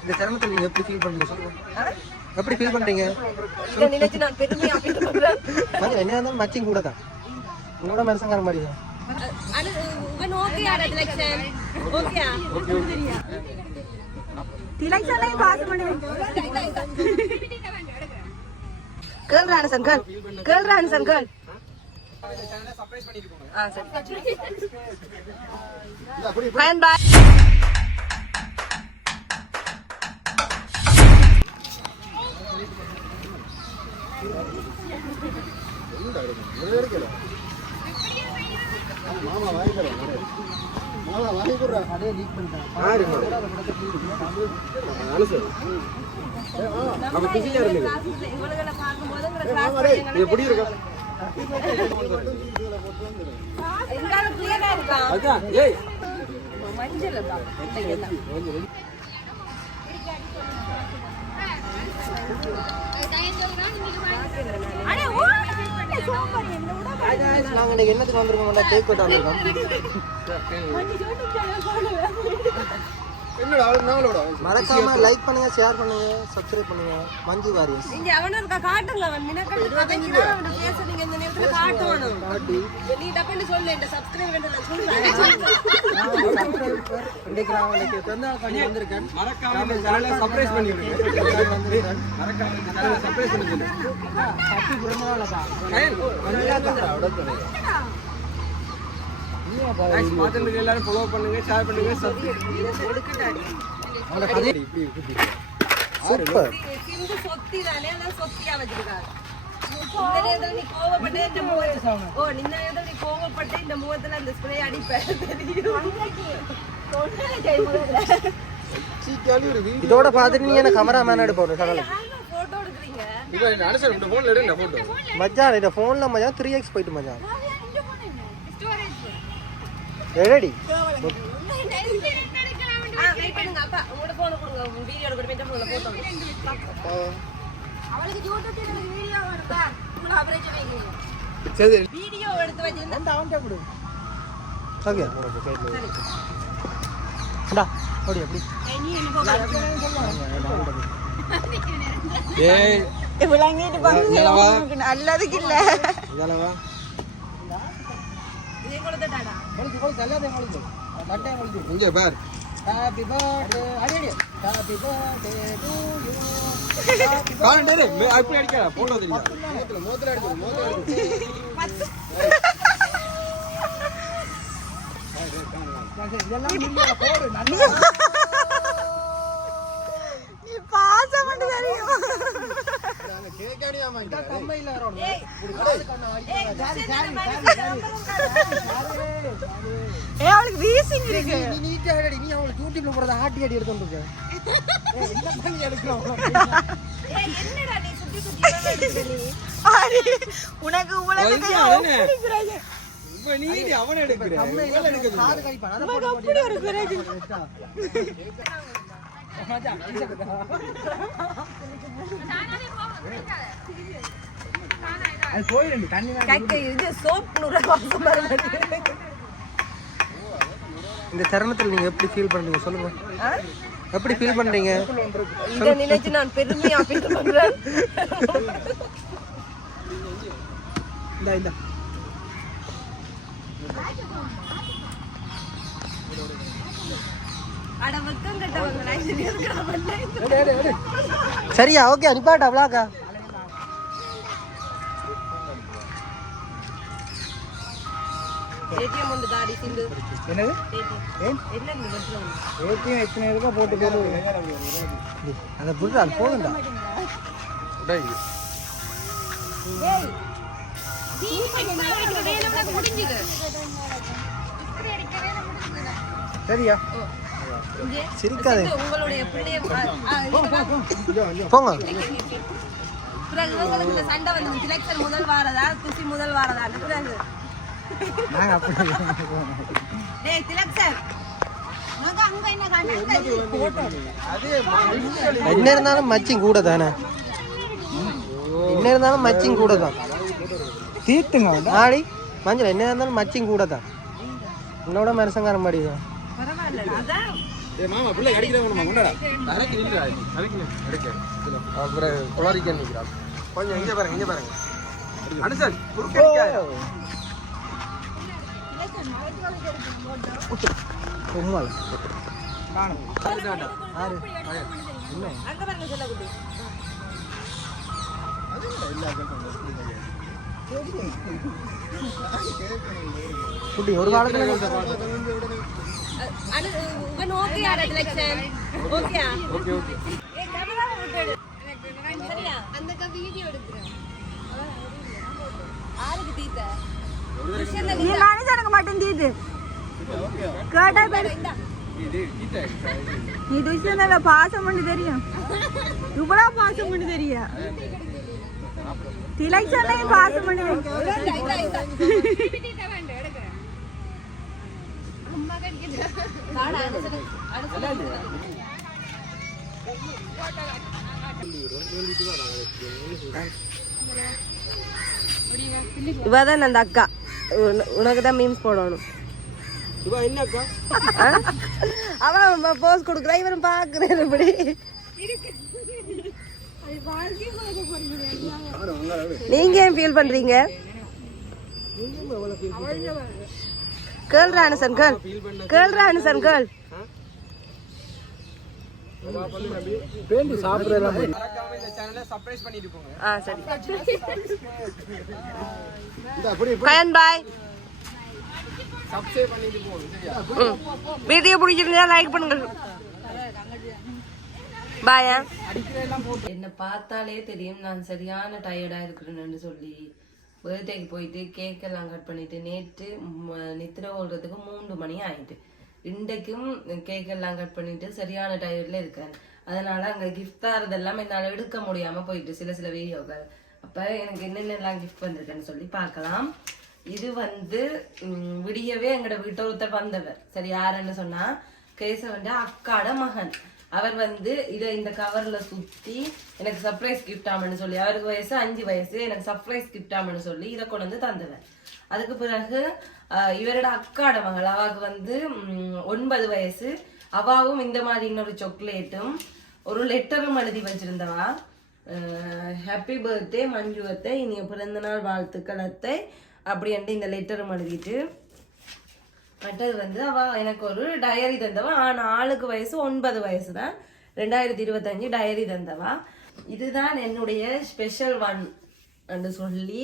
இந்த சிரமத்தை நீங்க எப்படி ஃபீல் பண்ணுங்க சொல்லுங்க. எப்படி ஃபீல் பண்றீங்க இதை நினைச்சு நான் பெருமையா feel பண்றேன். மச்சான், என்ன இருந்தாலும் மச்சிங் கூட தான் உங்களோட மனுஷங்கார மாதிரி தான் அனு, இவன் okay யா reflection? Okay யா? கேள் ராணசன் கேள் கேள் ராணசன் கேள் ஆ சரி ஃபைன் பாய் இவனுங்களை பார்க்கும்போது உங்களை cross பண்ணி இருந்தாலும் clear ஆ இருக்கா? மஞ்சள் இருக்கா? இந்த எல்லாம். அடே, நாங்க இன்னைக்கு என்னத்துக்கு வந்திருக்கோம். கேக் வெட்ட வந்திருக்கோம் மறக்காம லைக் பண்ணுங்க ஷேர் பண்ணுங்க சப்ஸ்கிரைப் பண்ணுங்க. மஞ்சு வாரியஸ் இங்க அவனும் இருக்கா, காட்டுங்க அவன். பேச நீங்க இந்த நேரத்துல காட்டணும். நீ டப்புன்னு சொல்லு, இந்த subscribe வேண்டாம் நான் சொல்றேன். இன்னைக்கு நான் உங்களுக்கு பிறந்த பண்ணி வந்திருக்கேன். மறக்காம இந்த சேனலை சர்ப்ரைஸ் பண்ணி விடுங்க மறக்காம இந்த சேனலை சர்ப்ரைஸ் பண்ணி விடுங்க. பார்த்துட்டு எல்லாரும் ஃபாலோ பண்ணுங்க ஷேர் பண்ணுங்க சூப்பர் சிந்து சொத்தி தானே, அதான் சொத்தியா வச்சிருக்காரு. இந்த நேரத்துல நீ கோவப்பட்டு இந்த முகத்துல- அந்த spray அடிப்ப, தெரியும். இதோட பார்த்துட்டு நீ என்ன கமராமேன் எடுப்போம் சகல யாரும்மா photo எடுக்குறீங்க? இப்போ அனுசர் இந்த ஃபோனில் எடுங்க ஃபோட்டோ மச்சான் இந்த ஃபோனில் மச்சான் த்ரீ எக்ஸ் போயிட்டு மச்சான் சரி Video எடுத்து வச்சிருந்தா ஓகே டா ஓடி அப்படி நீ என்ன போக ஏய் நல்லதுக்கு இல்ல இதெல்லாம் இங்கே பார். ஹாப்பி பர்த்டே அடி ஹாப்பி பர்த்டே டு யூ காரணம் டேய் மே- அப்படி போட்டோ மோத்துல மோத்துல மோத்துல ஏ அவளுக்கு வீசிங் இருக்கு. நீ நீட்டா அடி நீ அவளுக்கு யூடியூப்ல போறத ஆட்டி அடி எடுத்து வந்துருக்க ஏய் என்ன பண்ணி எடுக்கிறோம் ஏய் என்னடா நீ சுத்தி சுத்தி எடுக்கிற நீ ஆடி, உனக்கு உலகத்தை. இப்போ நீ அவனை எடுக்கிற? இல்ல. காது கைப்பா அத உனக்கு அப்படி ஒரு பிறகு அது போயிருந்து தண்ணி கக்க இது சோப் நூற வாசம் வருது இந்த தருணத்தில் நீங்க எப்படி ஃபீல் பண்றீங்க? சொல்லுங்க. எப்படி ஃபீல் பண்றீங்க? இத நினைச்சு நான் பெருமையா ஃபீல் பண்றேன். இந்த இந்த. சரியா ஓகே அனுப்பாட்டா அவ்வளாக்கா என்னது? ஏடிஎம். எத்தனை இருக்கா போட்டு போடு அது டேய், முடிஞ்சுது சரியா? சிரிக்காதே. உங்களுடைய பிள்ளைய. போங்க பிறகு இவங்களுக்கு இந்த சண்டை வந்து சிலெக்ஷன் முதல் வாரதா குசி முதல் வாரதா? பிறகு. நாங்க அப்படி டேய் திலக்ஷன் நாங்க அங்க என்ன இருந்தாலும் மச்சிங் கூட தானே? என்ன இருந்தாலும் மச்சிங் கூட தான். தீர்த்துங்க ஆடி மஞ்சள் என்ன இருந்தாலும் மச்சிங் கூட தான். என்னோட மனுஷங்கார மாதிரி தான் மாமா பிள்ளை அடிக்கிறவங்க கொண்டாடா அரைக்கு நில்லுடா அரைக்கு அரைக்க அப்புறம் குளறிக்க நிற்கிறான் கொஞ்சம் இங்கே பாருங்க இங்கே பாருங்க அனுசன் குறுக்க சொல்லக்குட்டி குட்டி ஒரு காலத்துல இவன் ஓகேயா திலக்ஷன் ஓகேயா ஓகே ஓகே ஏ கேமரா விட்டுடு சரியா அந்த வீடியோ எடுக்கிறேன் ஆருக்கு தீத்த நீ மனுஷனுக்கு மட்டும் தீது கேட்டா பேரு நீ துஷ்டனால பாசம் பண்ணி தெரியும் இவ்வளவு பாசம் பண்ணி தெரியும் திலக்ஷனையும் பாசம் பண்ணி அனுசனு இவதான் அந்த அக்கா. உனக்கு தான் மீம்ஸ் போடணும். இவா அவன் போஸ் கொடுக்குறா. இவரும் பாக்குறேன் இப்படி. நீங்க ஏன் ஃபீல் பண்றீங்க? கேள் ராணுசன் கேள். கேள் ராணுசன் கேள். பேண்டி சாப்பிடலாம் மறக்காம இந்த சேனலை சர்ப்ரைஸ் பண்ணிட்டு போங்க ஆ சரி. இந்த அப்படி கயன் பாய் சப்ஸ்கிரைப் பண்ணிட்டு போங்க சரியா வீடியோ பிடிச்சிருந்தா லைக் பண்ணுங்க பாயா என்ன பார்த்தாலே தெரியும் நான் சரியான டயர்டா இருக்கிறேன்னு சொல்லி. பர்த்டேக்கு போயிட்டு கேக் எல்லாம் கட் பண்ணிட்டு நேற்று நித்திர ஓடுறதுக்கு மூன்று மணி ஆயிட்டு. இன்றைக்கும் கேக் எல்லாம் கட் பண்ணிட்டு சரியான டயர்ட்ல இருக்காரு அதனால அங்க கிஃப்ட் தரதெல்லாம் என்னால எடுக்க முடியாம போயிட்டு சில சில வீடியோக்கள். அப்ப எனக்கு என்னென்னலாம் கிஃப்ட் வந்திருக்குன்னு சொல்லி பார்க்கலாம். இது வந்து விடியவே எங்கட வீட்டை ஒருத்தர் வந்தவர். சரி யாருன்னு சொன்னா கேசவன் அக்காட மகன். அவர் வந்து இதை இந்த கவர்ல சுத்தி எனக்கு சர்ப்ரைஸ் கிஃப்ட் ஆமன்னு சொல்லி அவருக்கு வயசு அஞ்சு வயசு எனக்கு சர்ப்ரைஸ் கிஃப்ட் ஆமன்னு சொல்லி இதை கொண்டு வந்து தந்தவர். அதுக்கு பிறகு இவரோட அக்காட மகள் அவாவுக்கு வந்து ஒன்பது வயசு. அவாவும் இந்த மாதிரி இன்னொரு சாக்லேட்டும் ஒரு லெட்டரும் எழுதி வச்சிருந்தவா. ஹாப்பி பர்த்டே மஞ்சுவத்தை இனிய பிறந்தநாள் வாழ்த்துக்கள் அத்தை அப்படின்ட்டு இந்த லெட்டரும் எழுதிட்டு மற்றது வந்து அவ எனக்கு ஒரு டயரி தந்தவா. ஆனா ஆளுக்கு வயசு ஒன்பது வயசு தான். ரெண்டாயிரத்தி இருபத்தஞ்சு டயரி தந்தவா. இதுதான் என்னுடைய ஸ்பெஷல் ஒன் என்று சொல்லி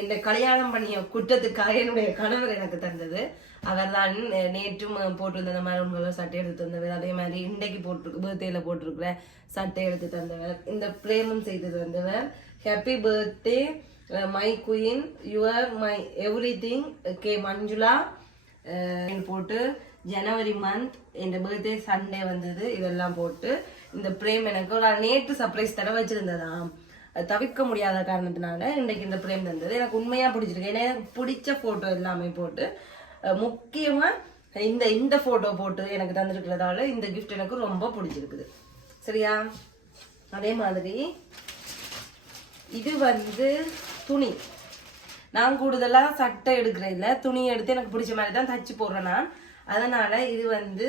இந்த கல்யாணம் பண்ணிய குற்றத்துக்காக என்னுடைய கணவர் எனக்கு தந்தது. அவர் தான் நேற்றும் போட்டிருந்த இந்த மாதிரி உங்கள சட்டை எடுத்து தந்தவர். அதே மாதிரி இன்றைக்கு போட்டு பர்த்டேல போட்டிருக்கிற சட்டை எடுத்து தந்தவர். இந்த பிரேமம் செய்து தந்தவர். Happy birthday my queen your my everything K Manjula uh, போட்டு ஜனவரி மந்த் என் பர்த்டே சண்டே வந்தது. இதெல்லாம் போட்டு இந்த பிரேம் எனக்கு ஒரு நேற்று சர்ப்ரைஸ் தர வச்சிருந்ததாம். அது தவிர்க்க முடியாத காரணத்தினால இன்றைக்கு இந்த பிரேம் தந்தது. எனக்கு உண்மையாக பிடிச்சிருக்கு. ஏன்னா எனக்கு பிடிச்ச ஃபோட்டோ எல்லாமே போட்டு முக்கியமாக இந்த இந்த ஃபோட்டோ போட்டு எனக்கு தந்திருக்கிறதால இந்த கிஃப்ட் எனக்கு ரொம்ப பிடிச்சிருக்குது. சரியா? அதே மாதிரி இது வந்து துணி. நான் கூடுதலாக சட்டை எடுக்கிறேன் இல்லை துணி எடுத்து எனக்கு பிடிச்ச மாதிரி தான் தச்சு போடுறேன் நான். அதனால் இது வந்து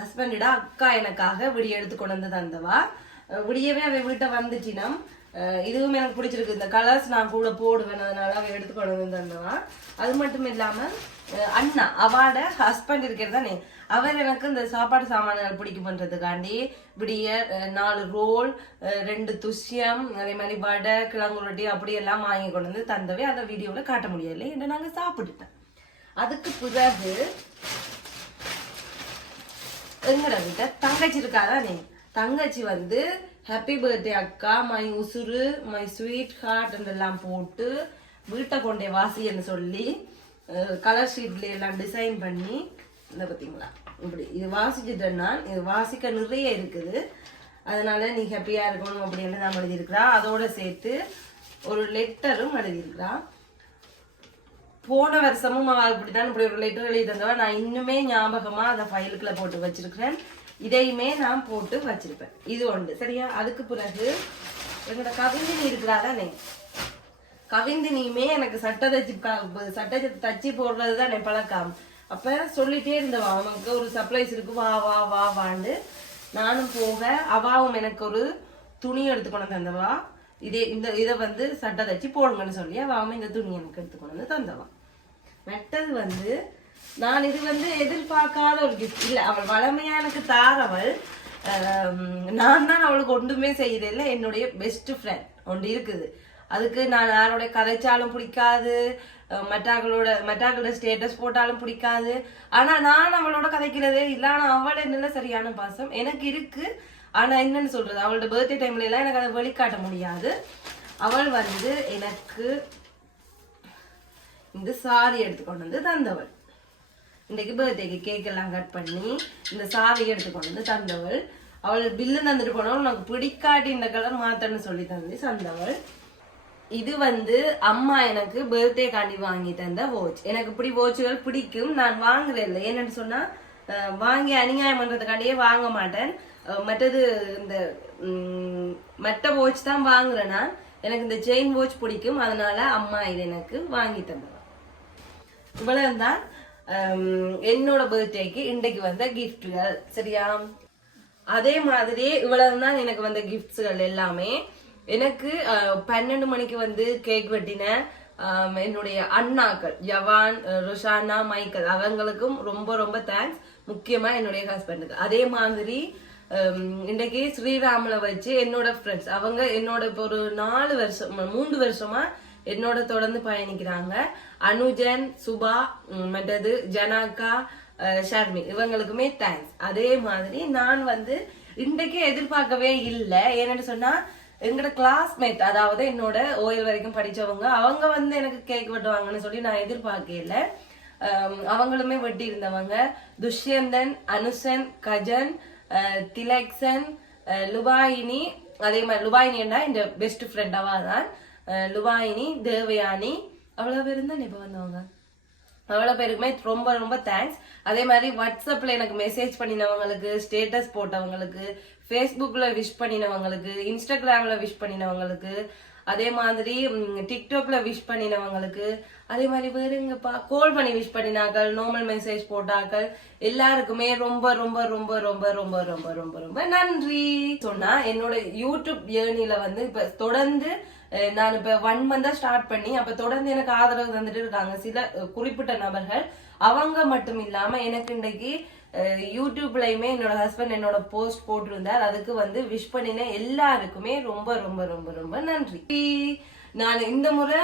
ஹஸ்பண்டோட அக்கா எனக்காக விடிய எடுத்து கொண்டு வந்து தந்தவா விடியவே அவள் வீட்டை வந்துட்டினம் இதுவும் எனக்கு பிடிச்சிருக்கு. இந்த கலர்ஸ் நான் கூட போடுவேன் அதனால அவள் எடுத்து கொண்டு வந்து தந்தவா அது மட்டும் இல்லாமல் அண்ணா அவாட ஹஸ்பண்ட் இருக்கிறது தானே. அவர் எனக்கு இந்த சாப்பாடு சாமான்கள் பிடிக்கும் பண்றதுக்காண்டி விடிய நாலு ரோல் ரெண்டு துஷ்யம் அதே மாதிரி வடை கிழங்கு ரொட்டி அப்படி எல்லாம் வாங்கி கொண்டு வந்து தந்தவே அதை வீடியோவில் காட்ட முடியலை என்று நாங்கள் சாப்பிட்டுட்டோம். அதுக்கு பிறகு எங்கட வீட்டை தங்கச்சி இருக்காதானே தங்கச்சி வந்து ஹாப்பி பர்த்டே அக்கா மை உசுரு மை ஸ்வீட் ஹார்ட் எல்லாம் போட்டு வீட்டை கொண்டே வாசின்னு சொல்லி கலர் ஷீட்ல எல்லாம் டிசைன் பண்ணி இந்த பார்த்தீங்களா? இப்படி இது வாசிச்சுட்டேன்னா இது வாசிக்க நிறைய இருக்குது. அதனால நீ ஹாப்பியாக இருக்கணும் அப்படின்னு நான் எழுதியிருக்கிறா. அதோட சேர்த்து ஒரு லெட்டரும் எழுதியிருக்கிறா. போன வருஷமும் அவள் இப்படிதான் இப்படி ஒரு லெட்டர் எழுதி நான் இன்னுமே ஞாபகமாக அதை ஃபைலுக்குள்ளே போட்டு வச்சிருக்கிறேன். இதையுமே நான் போட்டு வச்சிருப்பேன். இது ஒன்று சரியா? அதுக்கு பிறகு எங்களோட கவிந்தினி இருக்கிறா தானே கவிந்தினியுமே எனக்கு சட்டை தச்சு சட்டை தச்சு போடுறது தான் பழக்கம். அப்போ சொல்லிட்டே இருந்தவா அவனுக்கு ஒரு சர்ப்ரைஸ் இருக்கு வா வா வா வாண்டு நானும் போக அவாவும் எனக்கு ஒரு துணி எடுத்து கொண்டு தந்தவா. இதே இந்த இதை வந்து சட்டை தச்சு போடுங்கன்னு சொல்லி அவாவும் இந்த துணி எனக்கு எடுத்து கொண்டு வந்து தந்தவா. மெட்டது வந்து நான் இது வந்து எதிர்பார்க்காத ஒரு கிஃப்ட் இல்லை அவள் வளமையா எனக்கு தாரவள். நான் தான் அவளுக்கு ஒன்றுமே செய்யறதில்லை என்னுடைய பெஸ்ட் ஃப்ரெண்ட் ஒன்று இருக்குது. அதுக்கு நான் யாரோட கதைச்சாலும் பிடிக்காது. மற்றாக்களோட மற்றாக்களோட ஸ்டேட்டஸ் போட்டாலும் பிடிக்காது. ஆனா நான் அவளோட கதைக்கிறதே இல்லை. ஆனால் அவள் என்ன சரியான பாசம்? எனக்கு இருக்கு. ஆனா என்னன்னு சொல்றது? அவளோட பர்த்டே டைம்ல எல்லாம் எனக்கு அதை வெளிக்காட்ட முடியாது. அவள் வந்து எனக்கு இந்த சாரி எடுத்துக்கொண்டு வந்து தந்தவள். இன்றைக்கு பர்த்டேக்கு கேக் எல்லாம் கட் பண்ணி இந்த சாரி எடுத்துக்கொண்டு வந்து தந்தவள். அவள் பில்லு தந்துட்டு போனவள். உனக்கு பிடிக்காட்டி இந்த கலர் மாத்தன்னு சொல்லி தந்து தந்தவள். இது வந்து அம்மா எனக்கு பர்த்டே காண்டி வாங்கி தந்த வாட்ச் எனக்கு இப்படி வாட்சுகள் பிடிக்கும். நான் வாங்குறேன் இல்லை என்னன்னு சொன்னா வாங்கி அநியாயம் பண்றதுக்காண்டியே வாங்க மாட்டேன். மற்றது இந்த மற்ற வாட்ச் தான் வாங்குறேன் நான். எனக்கு இந்த செயின் வாட்ச் பிடிக்கும். அதனால அம்மா இது எனக்கு வாங்கி தந்தவள் இவ்வளவுதான் என்னோட பர்த்டேக்கு இன்றைக்கு வந்த கிஃப்ட்கள் சரியா? அதே மாதிரி இவ்வளவுதான் எனக்கு வந்த கிஃப்ட்ஸ்கள் எல்லாமே. எனக்கு பன்னெண்டு மணிக்கு வந்து கேக் வெட்டின என்னுடைய அண்ணாக்கள் ஜவான் ருஷானா மைக்கேல் அவங்களுக்கும் ரொம்ப ரொம்ப தேங்க்ஸ் முக்கியமா என்னுடைய ஹஸ்பண்டுக்கு அதே மாதிரி ஹம், இன்றைக்கு ஸ்ரீராமில் வச்சு என்னோட ஃப்ரெண்ட்ஸ் அவங்க என்னோட இப்போ ஒரு நாலு வருஷம் மூன்று வருஷமா என்னோட தொடர்ந்து பயணிக்கிறாங்க. அனுஜன் சுபா மற்றது ஜனாக்கா ஷர்மி இவங்களுக்குமே தேங்க்ஸ் அதே மாதிரி நான் வந்து இன்றைக்கு எதிர்பார்க்கவே இல்லை. ஏன்னு சொன்னா எங்களோட கிளாஸ்மேட் அதாவது என்னோட ஓயல் வரைக்கும் படித்தவங்க அவங்க வந்து எனக்கு கேக் வெட்டுவாங்கன்னு சொல்லி நான் எதிர்பார்க்கல. அவங்களுமே வெட்டி இருந்தவங்க துஷ்யந்தன் அனுசன் கஜன் திலக்சன் லுபாயினி அதே மாதிரி லுபாயினின்னா இந்த பெஸ்ட் ஃப்ரெண்டாவா தான். லுபாயினி லுவாயினி தேவயானி அவ்வளோ பேர் தான் இப்போ வந்தவங்க. அவ்வளோ பேருக்குமே ரொம்ப ரொம்ப தேங்க்ஸ் அதே மாதிரி வாட்ஸ்அப்பில் எனக்கு மெசேஜ் பண்ணினவங்களுக்கு ஸ்டேட்டஸ் போட்டவங்களுக்கு ஃபேஸ்புக்கில் விஷ் பண்ணினவங்களுக்கு இன்ஸ்டாகிராமில் விஷ் பண்ணினவங்களுக்கு அதே மாதிரி டிக்டாக்ல விஷ் பண்ணினவங்களுக்கு அதே மாதிரி வேற எங்கப்பா கால் பண்ணி விஷ் பண்ணினாக்கள் நார்மல் மெசேஜ் போட்டாக்கள் எல்லாருக்குமே ரொம்ப ரொம்ப ரொம்ப ரொம்ப ரொம்ப ரொம்ப ரொம்ப ரொம்ப நன்றி. சொன்னா என்னோட யூடியூப் ஜேர்னில வந்து இப்ப தொடர்ந்து நான் இப்ப ஒன் மந்தா ஸ்டார்ட் பண்ணி அப்ப தொடர்ந்து எனக்கு ஆதரவு தந்துட்டு இருக்காங்க சில குறிப்பிட்ட நபர்கள். அவங்க மட்டும் இல்லாம எனக்கு இன்றைக்கு யூடியூப்லையுமே என்னோட ஹஸ்பண்ட் என்னோட போஸ்ட் போட்டிருந்தார். அதுக்கு வந்து விஷ் பண்ணின எல்லாருக்குமே ரொம்ப ரொம்ப ரொம்ப ரொம்ப நன்றி. நான் இந்த முறை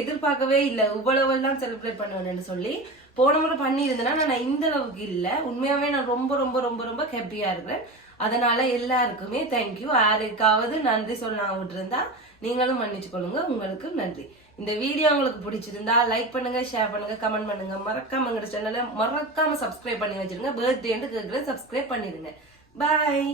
எதிர்பார்க்கவே இல்லை. இவ்வளவெல்லாம் செலிப்ரேட் பண்ணுவேன்னு சொல்லி போன முறை பண்ணியிருந்தேன்னா நான் இந்த அளவுக்கு இல்லை. உண்மையாகவே நான் ரொம்ப ரொம்ப ரொம்ப ரொம்ப ஹாப்பியாக இருக்கிறேன். அதனால எல்லாருக்குமே தேங்க்யூ யாருக்காவது நன்றி சொல்ல விட்டுருந்தா நீங்களும் மன்னிச்சு கொள்ளுங்க உங்களுக்கு நன்றி. இந்த வீடியோ உங்களுக்கு பிடிச்சிருந்தா லைக் பண்ணுங்க ஷேர் பண்ணுங்க கமெண்ட் பண்ணுங்க. மறக்காம எங்க சேனலை மறக்காம சப்ஸ்கிரைப் பண்ணி வச்சிருங்க. பர்த்டேன்னு கேட்குறேன் சப்ஸ்கிரைப் பண்ணிடுங்க. பாய்